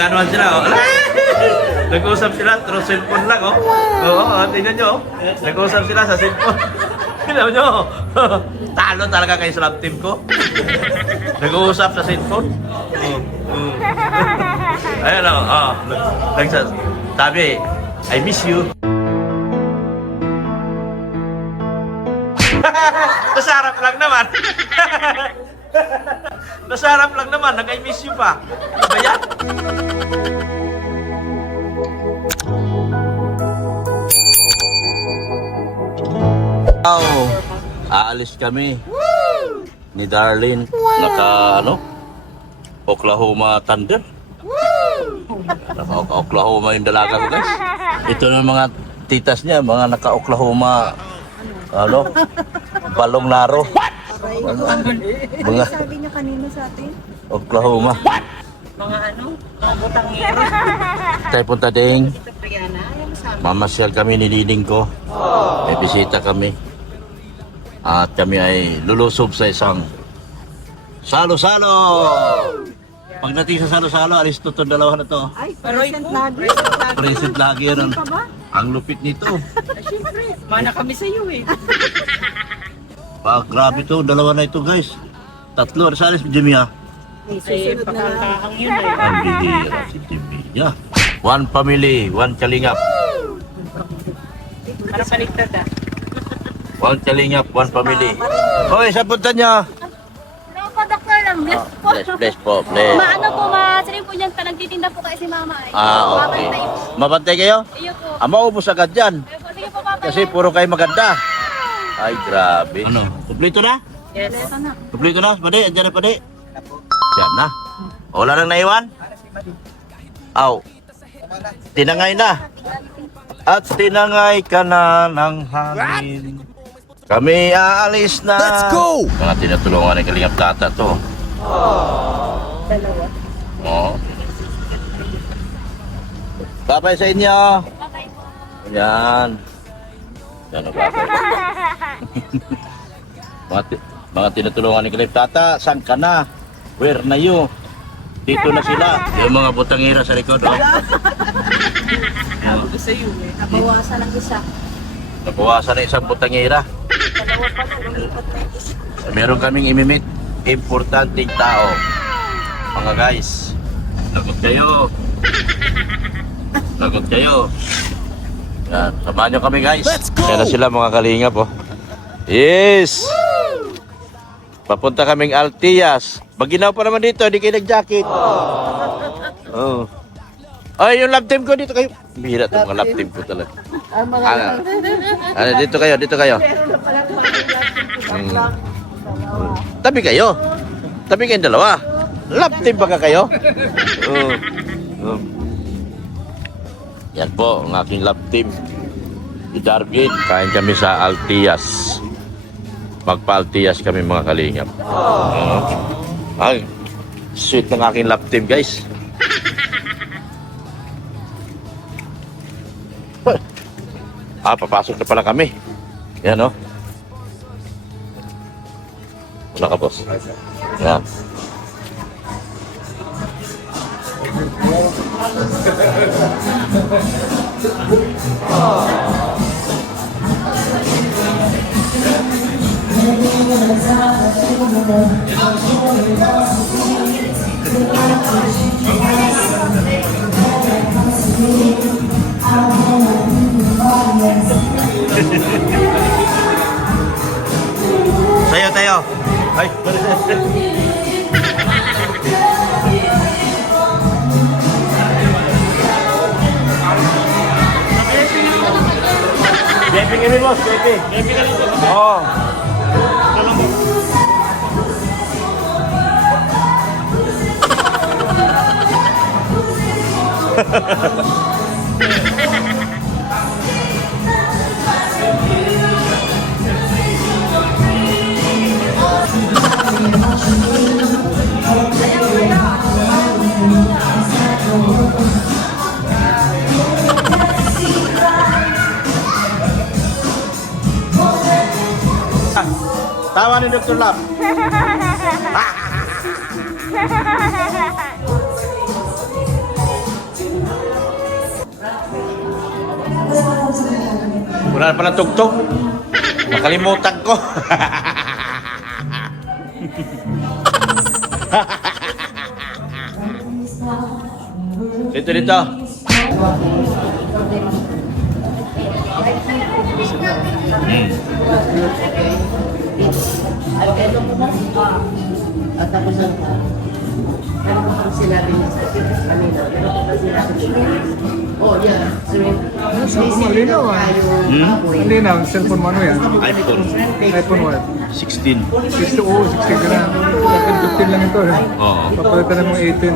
nag-anuhan sila, oh. Nag-usap sila through cellphone lang, oh. Oo, tingnan nyo, oh. Nag-usap sila sa cellphone. Tingnan nyo, talo talaga kayo sa love team ko. Nag-uusap sa cellphone. Ayan, oh. Sabi, I miss you. Nasarap lang naman. Nasarap lang naman, nag-I miss you pa. Ba yan? Aalis kami ni Darlene. Naka Oklahoma Thunder. Naka Oklahoma yung dalaga ko, guys. Ito na mga titas niya, mga naka Oklahoma balong laro. Mga sabi niya kanina sa atin? Oklahoma. Mga mga butangero. Tayo punta ding. Mamasyal kami ni Diding ko. May bisita kami. At kami ay lulusob sa isang salo-salo. Pagdating sa salo-salo, alis to itong dalawa na to. Ay, present lagi. Present lagi yan. Ang lupit nito. Siyempre, mana kami sa iyo eh. Grabe to, dalawa na ito, guys. Tatlo, sa alis, Jimmy, ha? Susunod na lang. Ang bihira si Jimmy. Yeah. One family, one kalingap. Para paligtad ah. One kalingap, one family. Hoy, sa punta niya. Hello po, Doktor. Bless po. Bless po, bless. Maano po, masarili po dyan. Nagtitinda po kayo si Mama. Ay, Okay. mabantay po. Mabantay kayo? Iyo po. Maubos agad dyan. Ayun po, sige po, Papa. Kasi puro kayo maganda. Ay, grabe. Ano? Kumplito na? Yes. Kumplito na? Pade, andyan na pade. Diyan na. Wala nang naiwan? Aw. Tinangay na. At tinangay ka na ng hangin. Kami aalis na. Let's go! Mga tinutulungan ng Kalingap Tata to. Dalawa. Oo. Babay sa inyo. Bye-bye po. Yan. Yan ang babay. mga tinutulungan ng Kalingap Tata, saan ka na? Where na you? Dito na sila. Yung mga butangira sa likod. Oh. Sabi ko sa iyo eh. Nabawasan ang isa. Nabawasan na isang butangira. Dalawa pa na, lumipat na yung isa. Meron kaming imimit. Importanteng tao. Mga guys, lagot kayo. Lagot kayo. Yan, samahan nyo kami, guys. Yan na sila, mga kalingap, oh. Yes! Papunta kaming Altias. Maginaw pa naman dito, hindi kayo nag-jacket. Oh. Ay, yung love team ko dito kayo. Bihira itong mga love team ko talaga. Dito kayo, dito kayo. Tabi kayo. Tabi kayong dalawa. Love team ba kayo? Yan po, ang aking love team. Si Darwin, kain kami sa Altias. Magpa-Altias kami, mga kalingap. Ay, sweet ng aking love team, guys. Papasok na pala kami. Yan, oh. Wala ka, boss. Yan. Tayo, tayo. Ay. Jeping ini, bos, Jeping. Jeping kali itu. Oh. Tawa ni Dr. Lab. Wala na pala tugtog. Nakalimutan ko. Dito. At ito po na. At tapos ano po ang sinabi niya sa kanina? Ano po ang sinabi niya? Oh, yeah. So, Malinaw ah. Malinaw, cellphone mo ano yan? iPhone what? 16. 60 ka na. Dapat 15 lang ito. Oo. Papalitan na mong 18.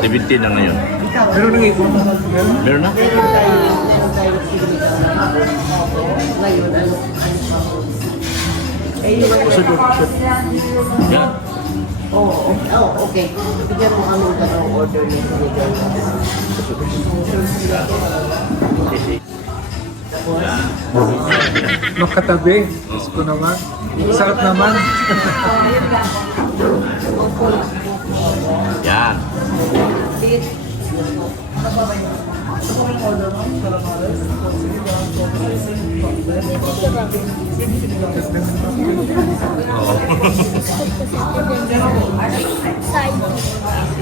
17 na ngayon. Meron ng 18? Meron? Meron na? ngayon, ano eh, yung Yan. okay. Bigyan mo kami ng order nito. Makatabi. Diyos ko naman. Sarap naman. Yan.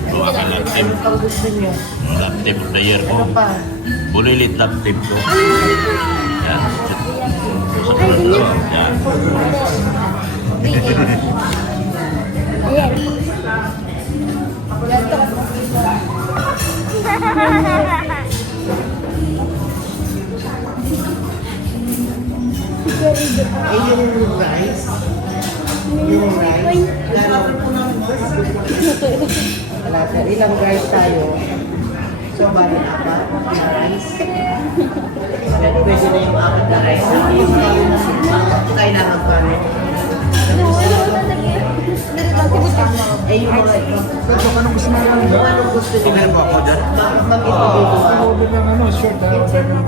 Buwa ka lang team. Ang gusto niyo. Lap team of the year ko. Bulilit lap team ko. Yan. Sa pala. Yan. Ayan. Eh, yung rice. Yung rice. Ilang rice tayo? So, bali apat na rice. Pwede na yung apat na rice. Kailangan pa rin. Eh, yung mga Anong gusto mo lang? yung anong gusto nila mo ako dyan? Mag-ito Order ng ano, short. Order ng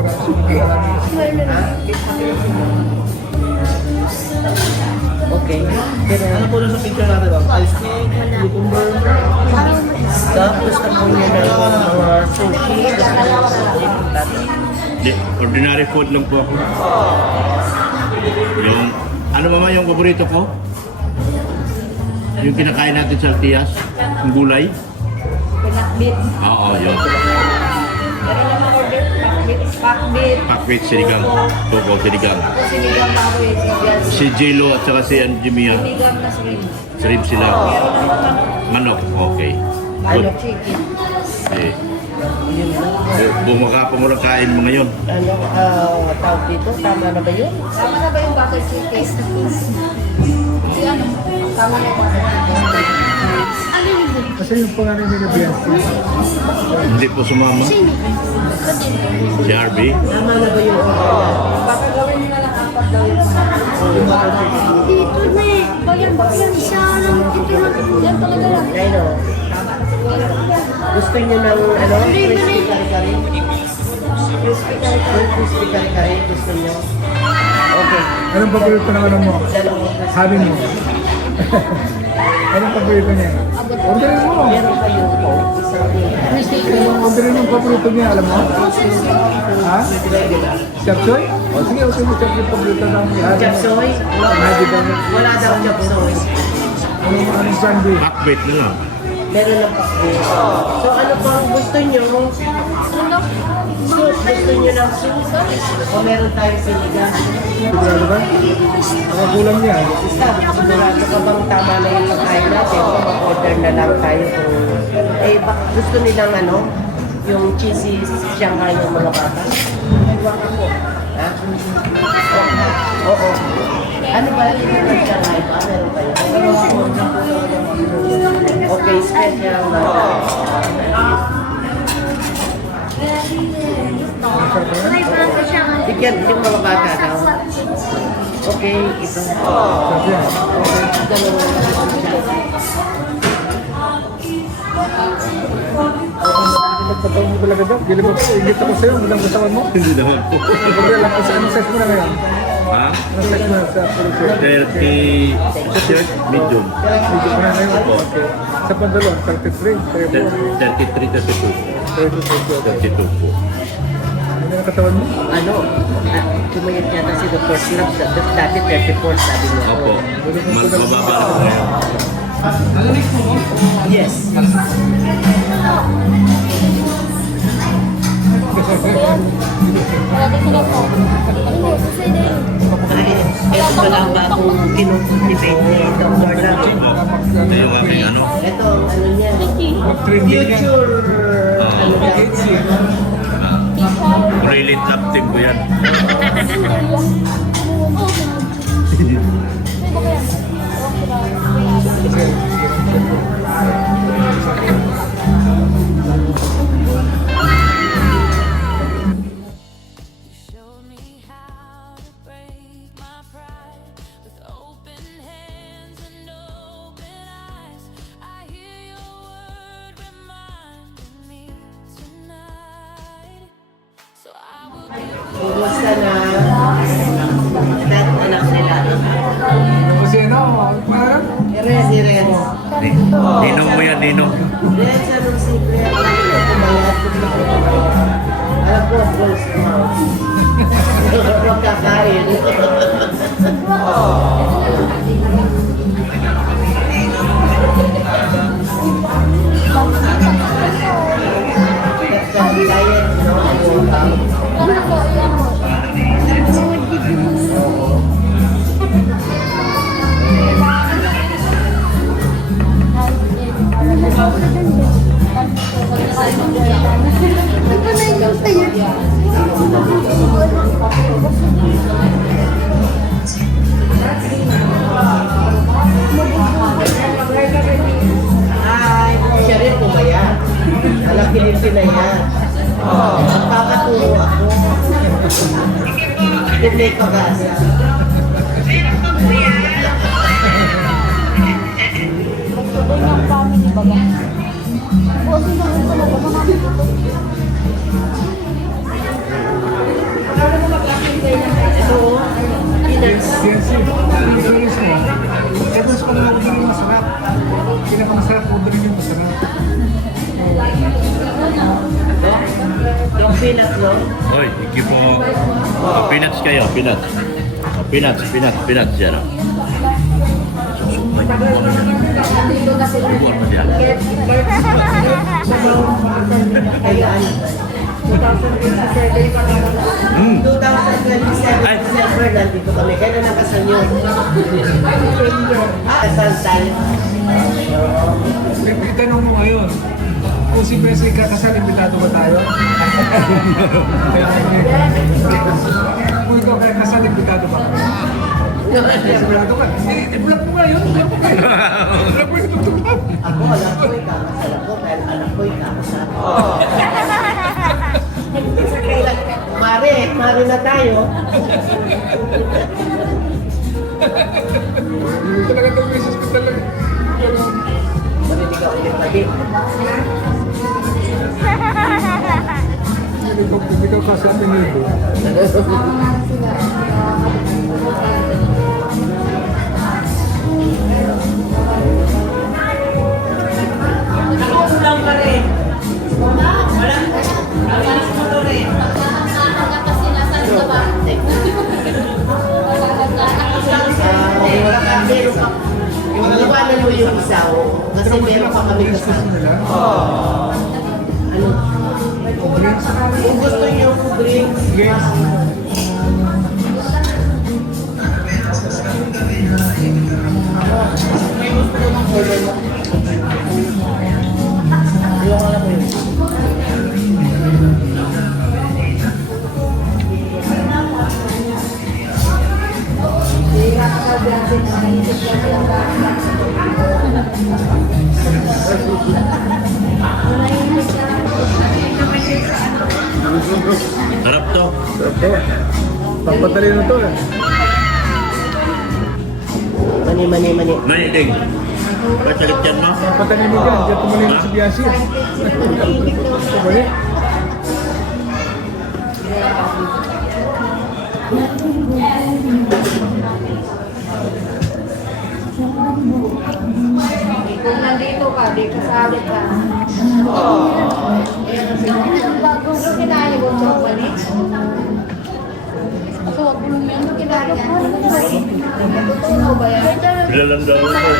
Okay. Pero ano po sa picture natin ba? Ice cream, cucumber. Tapos na po niya ng mga sushi. Di, ordinary food lang po ako. Yung, ano mama yung paborito ko? Yung kinakain natin sa Altias, yung gulay. Pinakbit. Oo, yun. Pero yung order, pakbit. Pakbit, sinigang. Tuko, sinigang. Sinigang baboy. Si J-Lo at saka si Anjimia. Sinigang na shrimp. Shrimp sila. Manok, okay. Good. Ano, chicken. Eh. Bumaka pa mo lang kain mo ngayon. Ano, tawag dito? Tama na ba yun? Tama na ba yung butter chicken? Si ano? Tama na yung butter chicken. Ano yun? Kasi yung pangalan nila Bianca. Hindi po sumama. Si RB. Tama na ba yung Baka gawin nyo na lang apat daw yung Dito na eh. Bayan, isa lang. Ito lang. yan talaga lang. I know. Gusto niyo ng ano? Crispy kare-kare? Crispy kare-kare? Gusto niyo? Okay. Anong paborito ng ano mo? Dalawang Sabi mo. Anong paborito niya? Orderin mo. meron kayo po. Orderin mo yung paborito niya, alam mo? Ha? Chop Choy? O sige, orderin mo chop yung paborito ng Chop suey? Wala daw chop suey. Anong candy? Pakbit na lang. Meron lang pa. So ano po ang gusto niyo? Soup. Gusto niyo ng soup? O meron tayong sinigang? Sigurado ba? Mga kulang niya. Isa, sigurado ka bang tama na yung pagkain natin? O mag-order na lang tayo kung... Eh, baka gusto nilang ano? Yung cheesy Shanghai ng mga bata? Ha? Oo. Ano ba? Yung Shanghai ba? Meron kayo? Okay, special na. May bata siya. Bigyan yung mga bata daw. Okay, ito. Sabi yan. Nagpataw mo talaga daw. Gili mo ko, ingit ako sa'yo. Walang katawan mo. Hindi naman po. Order lang kasi anong size mo na ngayon? Ha? Anong size mo na sa pulito? 30 shirt, medium. Medyo ko na ngayon. Okay. Sa pantalon, 33, 34, 33, 32. 32. 32 po. Ganda ng katawan mo. Ano, kumayat yata si Dr. Slab, dati 34 sabi niya. Opo. Mababa ako ngayon. Yes. Wala din sila po. Ano, kasi din. Ay, ito pa lang ba akong kinukultivate ni Dr. Lab? Ito yung aking ano. Ito, ano niya, Mag-trending yan. future, ano niya, Brilliant acting ko yan. Showed me how to break my pride with open hands and open eyes. I hear your word reminding me tonight. So I will give kumusta na anak nila. Kasi ano, parang Si Renz. Ninong mo yan, ninong. Renz, anong secret? Alam ko, balls mouth. Magkakain. Diet, no? Ay, siya rin pumayat. Alam, Pilipin na yan. Magpapaturo ako. Pinay pag-asa. Sabay ng family ba ba? O, sino ang talaga namin ito? yes, yes. Eh, mas pala ako din yung masarap. Pinakamasarap ko din yung masarap. Yung peanut, no? Hoy, iki po. Peanuts kayo, peanuts. Peanuts yan. Buwan pa siya. Kailan? 2027 Ay. December, nandito kami. Kailan ang kasal nyo? Kasal tayo. Itanong mo ngayon, kung si Presley kakasal, imbitado ba tayo? Kung ikaw kaya kasal, imbitado ba kayo? Imbitado ka. I-vlog mo nga yun. Vlog mo yung tutugtog. Ako, alam ko, ikakasal ako. Dahil anak ko, ikakasal. Mare na tayo. Hindi talaga ito beses ko talaga. Marinig ako ulit lagi. Hindi ko kasal din ito. Nakukulang pa rin. Walang rin. Iwanan mo yung isa, kasi meron pa kami kasama. Ano? Kung gusto niyo drinks, Yes. yung alam mo yun. Harap to. Ito. Pampatalino to eh. Mani. Maniting. Pasalit yan mo. Pampatalino dyan. Diyan tumalino si Biasi. Balik. Kung nandito ka, di kasali ka. Kung kinayo mo sa palit, Totoo ba yan? Bilalang daw ako.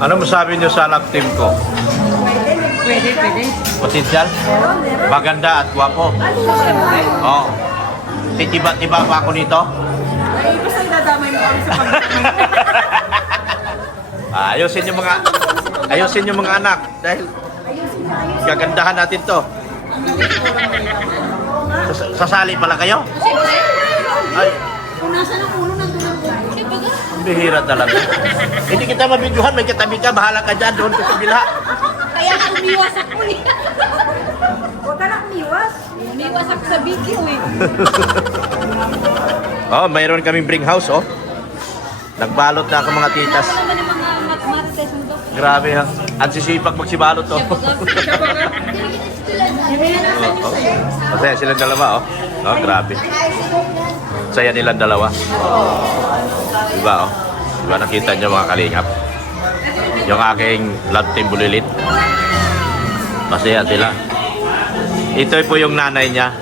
Ano masabi niyo sa love team ko? Pwede. Potensyal? Maganda at gwapo? Oo. Titiba-tiba pa ako nito? Ay, basta idadamay mo kami sa Ayusin yung mga anak dahil gagandahan natin to. Sasali pala kayo? Ay, Kung nasa ng ulo, nandun ang ulo. ang bihira talaga. Hindi kita mabidyohan, may katabi ka, bahala ka dyan, doon ka sa bila. Kaya nga umiwas ako eh. Huwag ka na umiwas. Umiwas ako sa video eh. Oh, mayroon kaming bring house, oh. Nagbalot na ako mga titas. Wala naman yung mga mathematics mo doon. Grabe ha. Ang sisipag magsibalot, oh. Oh. Masaya silang dalawa, oh. Oh, grabe. Saya nilang dalawa. Diba, oh? Diba nakita niyo mga kalingap? Yung aking love team bulilit. Masaya sila. Ito po yung nanay niya.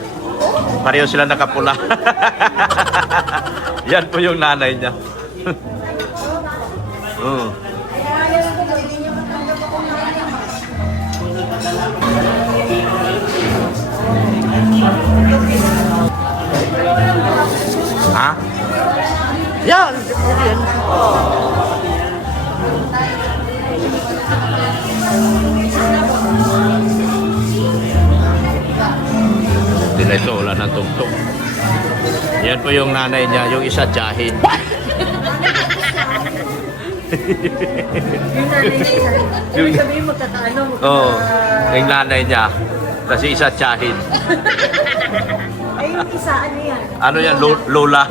Pareho sila nakapula. Yan po yung nanay niya. Ha? Yan! Yan. po yung nanay niya, yung isa Jahid. Yung nanay niya isa. Ibig sabihin magkakaano, Oo, yung nanay niya. Kasi isa Jahid. Ay, yung isa, ano yan? Ano yan, Lola?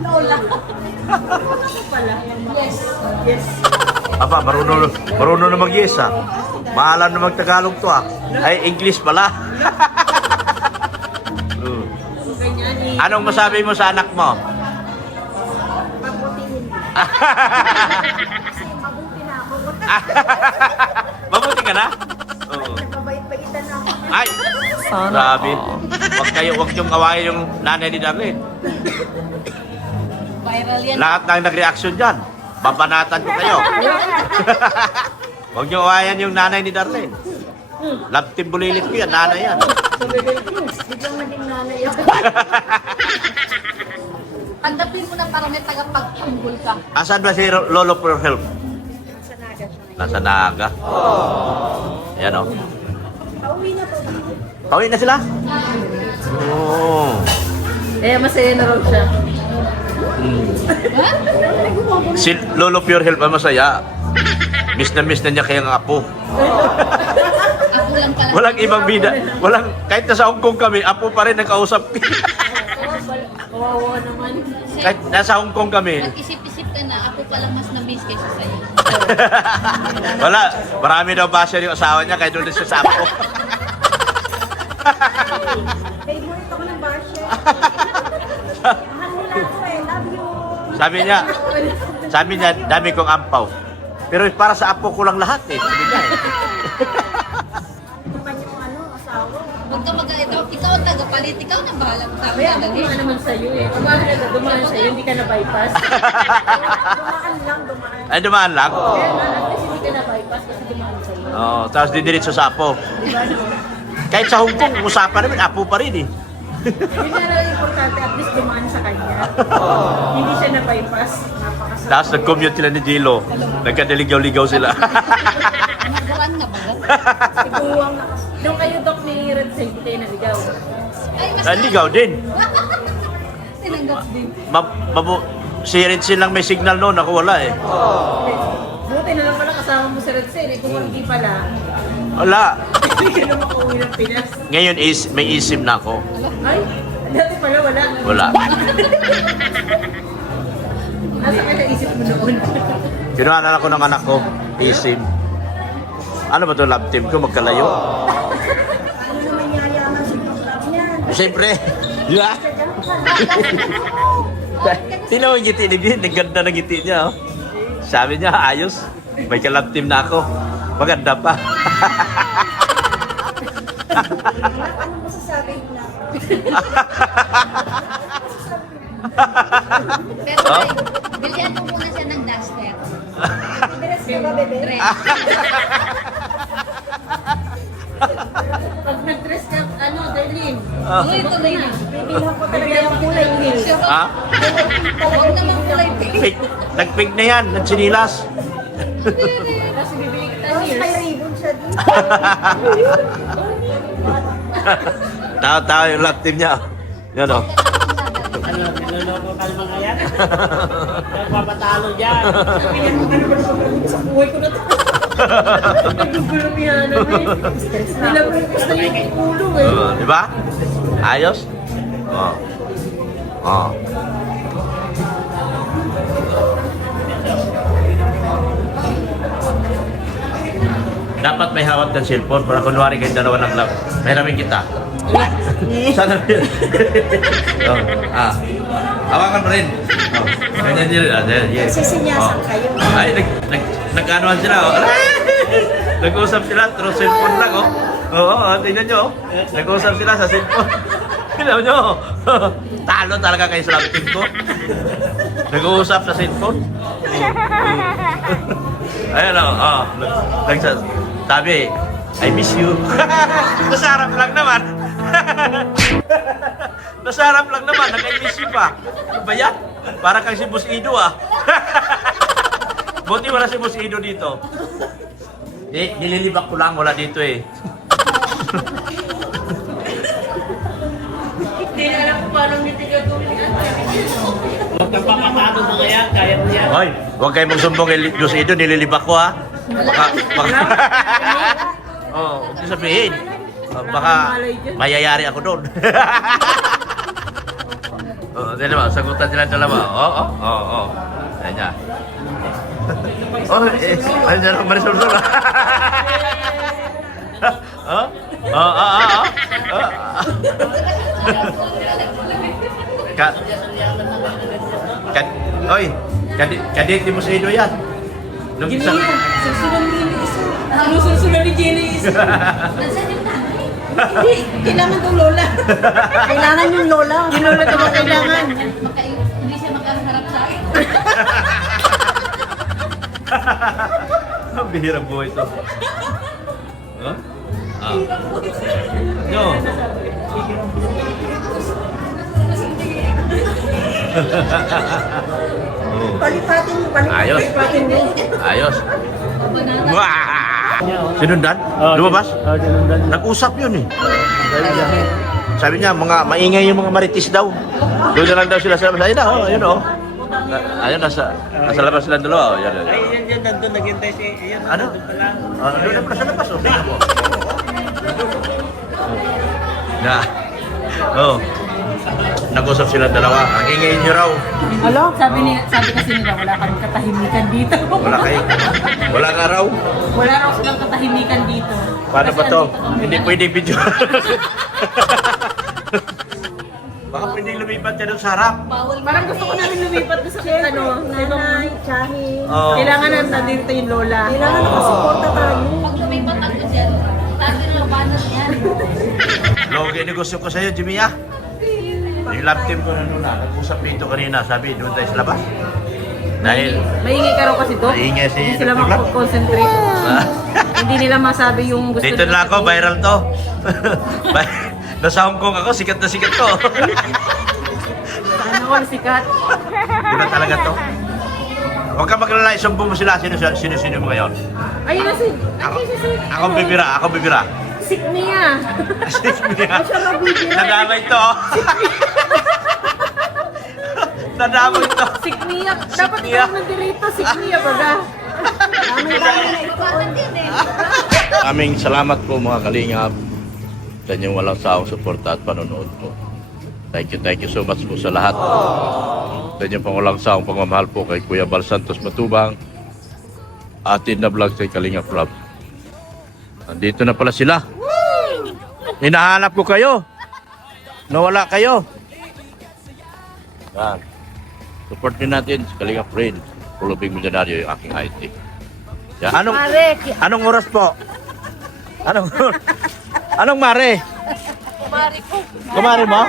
Lola. Pala. Yes. Yes. Aba, marunong na mag-yes ah. Maalam na mag-Tagalog to ah. Ay, English pala. Ganyan eh. Anong masabi mo sa anak mo? Pabutihin. Kasi mabuti na ako. Mabuti ka na? Oo. Nagpabait-baitan na ako. Ay, grabe. Huwag niyong awayin yung nanay ni Darlene. Viral yan. Lahat ng nag-reaction dyan, babanatan ko kayo. Huwag niyong awayan yung nanay ni Darlene. Love team bulilit ko yan, nanay yan. So, biglang naging nanay ako. Tanggapin mo na para may tagapagtanggol ka. Asan ba si Lolo for help? Sa naga siya. Nasa Naga. Ayan o. Pauwi na po. Pauwi na sila? Oo. Eh, masaya na raw siya. Si Lolo Pure Help ang masaya. Miss na niya kayang apo. Ako lang pala. Walang ibang bida. Kahit nasa Hong Kong kami, apo pa rin ang kausap. Kawawa naman. Kahit nasa Hong Kong kami. Mag-isip-isip ka na, ako pala mas na-miss kaysa sa'yo. Wala. Marami daw basher yung asawa niya, kaya doon siya sa apo. Favorite ako ng basher. Mahal nila ako eh. Love you. Sabi niya, dami kong ampaw. Pero para sa apo ko lang lahat eh. Sabi niya eh. Ito kanyang asawa. Huwag ka mag-ito. Ikaw ang tagapalit. Ikaw na bahala kung sabi Kaya na ako nga naman sa'yo eh. Kung bakit dumaan sa'yo, hindi ka na-bypass. Dumaan. Ay, dumaan lang. Kaya nga, at least hindi ka na-bypass kasi dumaan sa'yo. Oh, tapos didiretso sa apo. Diba no? Kahit sa Hong Kong, usapan namin, apo pa rin eh. Yun na lang importante, at least dumaan sa kanya. Hindi siya na-bypass. Napakasarap. Tapos nag-commute sila ni Jilo. Nagkadiligaw-ligaw sila. Nagawan na ba? Siguwang na. Doon kayo, Dok, ni Red Saint, hindi kayo naligaw. Ay, mas Naligaw din. tinanggap din. Si Red Sin lang may signal noon, ako wala eh. Buti na lang pala kasama mo si Red Saint. Eh, kung hindi pala, Wala. hindi ka na makauwi ng Pinas. Ngayon may isim na ako. Ay, dati pala wala. Wala. Nasa ka naisip mo noon? Kinuha na ako ng anak ko, isim. Ano ba to love team ko, magkalayo? Ano naman yayaman sa club niyan? Siyempre. Yeah. Sino ang ngiti ni Bin? Ang ganda ng ngiti niya. Oh. Sabi niya, ayos. May ka-love team na ako. Maganda pa. Ano masasabi mo na? Pero Oh? bilhan mo muna siya ng duster. Dress ka ba, bebe? Dress. Pag nag-dress ka, ano, Darlene? Uy, tuloy na. Bibilang ko talaga yung kulay heels. Ha? Huwag naman kulay pink. Pink. Nag-pink na yan, ng sinilas. Kasi bibili kita heels. May ribbon siya dito. Tao-tao yung love team niya. Yan o. Ano, niloloko ka naman kaya? Nagpapatalo dyan. Ano ba naman sa buhay ko na to? Nagugulo niya namin. Nilabrikas na yung ulo eh. Di ba? Ayos? Oh. Oh. Dapat may hawak ng cellphone para kunwari kayo dalawa ng love. May ramin kita. Sana rin. Oh. Ah. Hawakan mo rin. Oh. Ganyan din. Ah, yes. Sisinyasan Oh. kayo. Ay, nag-anuhan sila. Oh. Nag-usap sila through cellphone lang. Oh. Oo, tingnan nyo. Oh. Nag-usap sila sa cellphone. Tingnan nyo. Talo talaga kayo sa love team ko. Nag-uusap sa cellphone. Ayan o. Oh. Sabi, I miss you. Nasarap lang naman. Nasarap lang naman. Nag-I-miss you pa. Ano ba yan? Para kang si Boss Ido ah. Buti wala si Boss Ido dito. Nililibak ko lang, wala dito eh. Hindi na alam Huwag kang papatalo mga yan, kaya mo yan. Hoy, huwag kayo magsumbong kay Diyos Ido, nililibak ko ha. Baka oh, huwag niyo sabihin. Baka mayayari ako doon. Oh, dalawa, sagutan sila dalawa. Oo. Ayan niya. Oh, ayun niya lang Marisol. Oy, kadit mo sa Ido yan. Nung isang... Susunod ni Jenny isa. Hindi, kailangan daw lola. Kailangan yung lola. Yung lola daw ang kailangan. Hindi siya makaharap sa akin. Ang bihirang buhay ito. Huh? No. Palipatin mo, Ayos. palipatin mo. Ayos. Wah! Sinundan? Lumabas? Nag-usap yun eh. Sabi niya, mga maingay yung mga maritis daw. Doon na lang daw sila sa labas. Ayun na, ayun o. Ayun, nasa labas silang dalawa. Ayun, ayun. Yan, nandun, naghintay si... Ayan, Ano? Doon na pala sa labas. Tingnan mo. Na. Oh. Nag-usap silang dalawa. Ang ingay niyo raw. Sabi kasi nila, wala kang katahimikan dito. Wala nga raw. Wala raw silang katahimikan dito. Paano ba to? Hindi pwedeng video. Baka pwedeng lumipat ka doon sa harap. Parang gusto ko na rin lumipat doon sa ano, nanay, tsahe. Oo. Kailangan na nandito yung lola. Kailangan nakasuporta tayo. Pag lumipat ako dyan, tayo na labanan yan. Logi negosyo ko sa'yo, Jimmy ah. Yung lab team ko na noon na, nag-usap dito kanina, sabi, doon tayo sa labas. Dahil, Maingay ka raw kasi doon. Maingay si Hindi sila Dr. Black. makakonsentrate. Hindi nila masabi yung gusto dito na ako, viral to. Nasa Hong Kong ako, sikat na sikat to. Ano ko, sikat. Di ba talaga to? Huwag ka maglalay, sumbong mo sila, sino mo ngayon. Ayun na si... Ako bibira. Sick niya. Nadamay to. Nadamay to. Sick niya. Dapat ikaw nagdirito. Sick niya baga. Aming salamat po mga kalingap sa inyong walang sawang suporta at panonood po. Thank you so much po sa lahat. Sa inyong pang walang sawang pagmamahal po kay Kuya Bal Santos Matubang, atin na vlog sa Kalingap Rob. Nandito na pala sila. Hinahanap ko kayo. Nawala kayo. Yan. Support din natin sa Kalingap Rain. Pulubing Milyonaryo yung aking IT. Yan. Anong oras po? Anong mare? Kumari mo?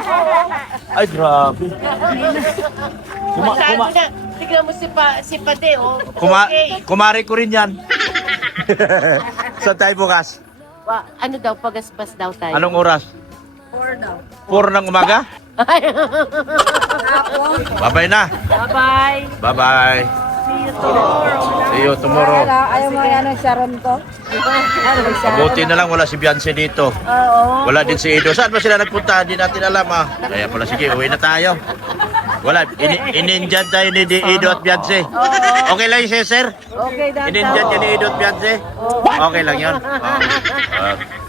Ay, grabe. Tignan mo si Pate, oh. Kumari ko rin yan. Saan tayo bukas? Ano daw, pagaspas daw tayo. Anong oras? 4 daw. 4 ng umaga? Bye-bye na. Bye-bye. Bye-bye. See you tomorrow. Ayaw mo yan ang Sharon ko? Mabuti na lang wala si Beyonce dito. Wala din si Ido. Saan ba sila nagpunta? Hindi natin alam ah. Kaya pala sige, uwi na tayo. Wala, in-Indian tayo ni Ido at Beyonce. Okay lang yung sir? Okay, In-Indian ka ni Ido at Beyonce? Okay lang yun.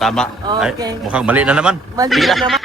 Tama. Ay, mukhang mali na naman. Mali Sige na naman.